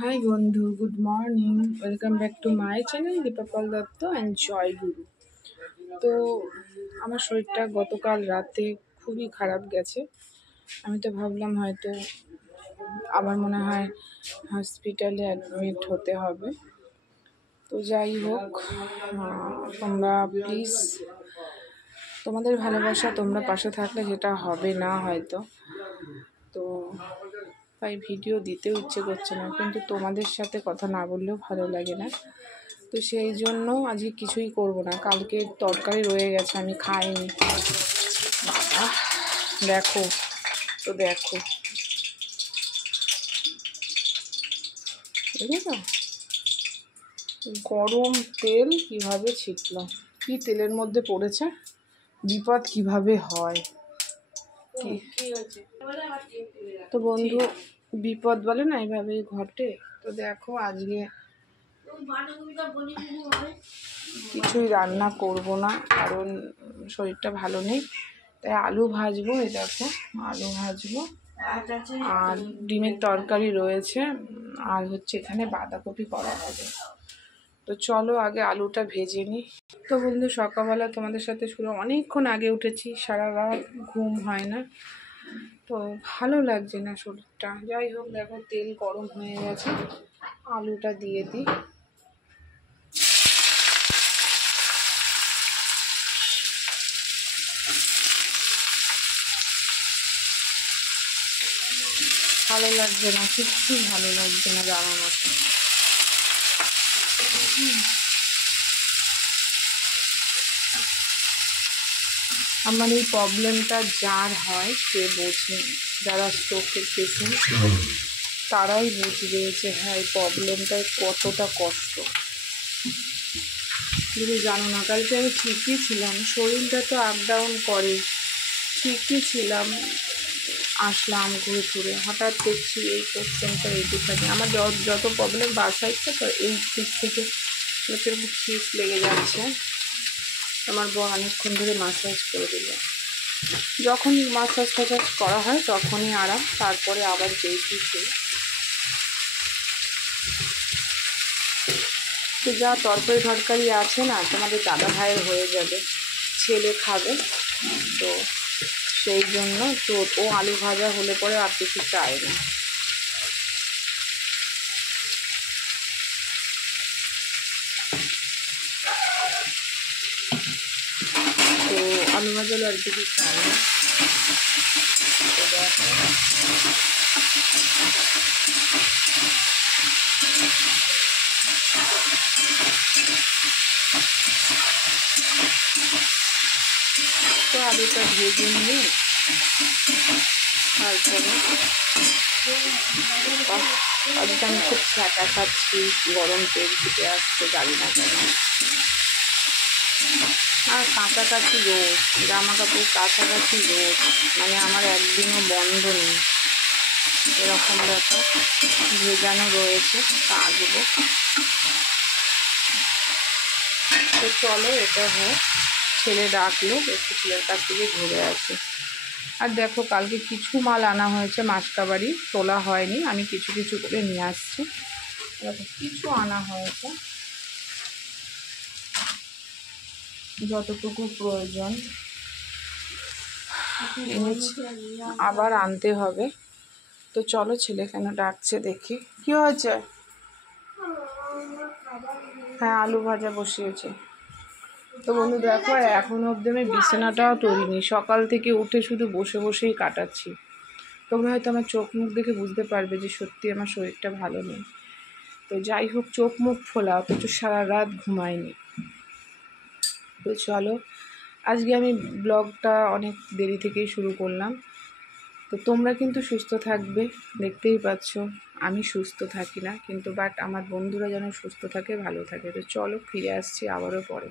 High বন্ধু, good morning. Welcome back to my channel Dipa Pal Dutta and Joy Guru. তো আমার শরীরটা গতকাল রাতে খুবই খারাপ গেছে। আমি তো ভাবলাম হয়তো আমার মনে হয় হসপিটালে অ্যাডমিট হতে হবে। তো যাই হোক, তোমরা প্লিজ, তোমাদের ভালোবাসা তোমরা পাশে থাকলে যেটা হবে না হয়তো, তো তাই ভিডিও দিতেও ইচ্ছে করছে না, কিন্তু তোমাদের সাথে কথা না বললেও ভালো লাগে না। তো সেই জন্য আজকে কিছুই করব না। কালকে তরকারি রয়ে গেছে, আমি খাইনি। দেখো তো, দেখো বুঝেছো, গরম তেল কিভাবে ছিটলো, কি তেলের মধ্যে পড়েছে, বিপদ কিভাবে হয়। তো বন্ধু, বিপদ বলে না এইভাবেই ঘটে। তো দেখো, আজকে কিছুই রান্না করব না, কারণ শরীরটা ভালো নেই। তাই আলু ভাজবো, এই দেখো আলু ভাজবো, আর ডিমের তরকারি রয়েছে, আর হচ্ছে এখানে বাঁধাকপি করা হবে। তো চলো আগে আলুটা ভেজে নিই। তো বন্ধু, সকালবেলা তোমাদের সাথে অনেকক্ষণ আগে উঠেছি, সারা রাত ঘুম হয় না, তো ভালো লাগছে না শরীরটা। যাই হোক, দেখো তেল গরম হয়ে গেছে, আলুটা দিয়ে দিই। ভালো লাগছে না, কিচ্ছু ভালো লাগছে না জানার মতো। আমার এই প্রবলেমটা যার হয় সে বোঝে, যারা স্ট্রোকের পেশেন্ট তারাই বুঝবে যে হ্যাঁ, এই প্রবলেমটায় কতটা কষ্ট। কিন্তু জানো না, কালকে আমি ঠিকই ছিলাম, শরীরটা তো আপ ডাউন করে, ঠিকই ছিলাম, আসলাম ঘুরে ঘুরে, হঠাৎ দেখছি এই কোশ্চেনটা এইটুখানি। আমার যত প্রবলেম বাসায় তো এই দিক থেকে সেরকম শীত লেগে যাচ্ছে। আমার বর অনেকক্ষণ ধরে মাসাজ করে দিল। যখন মাসাজ টাসাজ করা হয় তখনই আরাম, তারপরে আবার যেই কিছু। তো যা তরকারি আছে না, তোমাদের দাদা ভাইয়ের হয়ে যাবে, ছেলে খাবে, তো সেই জন্য তো ও আলু ভাজা হলে পরে আর কিছু চায় না। তো আলু ভাজা হলে আর কিছু চায় না। তো দেখো, তো আলুটা ভেজে নিয়ে তারপরে আজকে আমি খুব ছ্যাঁকা খাচ্ছি, গরম তেল ফুটে আসছে, জানি না কেন। আর কাছাকাছি রোদ, জামা কাপড় কাছাকাছি রোদ, মানে আমার একদিনও বন্ধ নেই, এরকম ব্যাপার। ভেজানো রয়েছে, কাচবো। তো চলো, এটা হোক, ছেলে ডাকলো, একটু ছেলের কাছ থেকে ঘুরে আসি। আর দেখো, কালকে কিছু মাল আনা হয়েছে মাসকাবাড়ি, তোলা হয়নি, আমি কিছু কিছু করে নিয়ে আসছি। দেখো, কিছু আনা হয়েছে, যতটুকু প্রয়োজন এনেছি, আবার আনতে হবে। তো চলো, ছেলে কেন ডাকছে দেখি। কি হয়েছে? হ্যাঁ, আলু ভাজা বসিয়েছে। তো বন্ধু দেখো, এখনো অবধি আমি বিছানাটাও তুলিনি, সকাল থেকে উঠে শুধু বসে বসেই কাটাচ্ছি। তোমরা হয়তো আমার চোখ মুখ দেখে বুঝতে পারবে যে সত্যি আমার শরীরটা ভালো নেই। তো যাই হোক, চোখ মুখ ফোলা, অথচ সারা রাত ঘুমাইনি। তো চলো, আজকে আমি ব্লগটা অনেক দেরি থেকেই শুরু করলাম। তো তোমরা কিন্তু সুস্থ থাকবে, দেখতেই পাচ্ছ আমি সুস্থ থাকি না, কিন্তু বাট আমার বন্ধুরা যেন সুস্থ থাকে, ভালো থাকে। তো চলো, ফিরে আসছি আবারও পরে।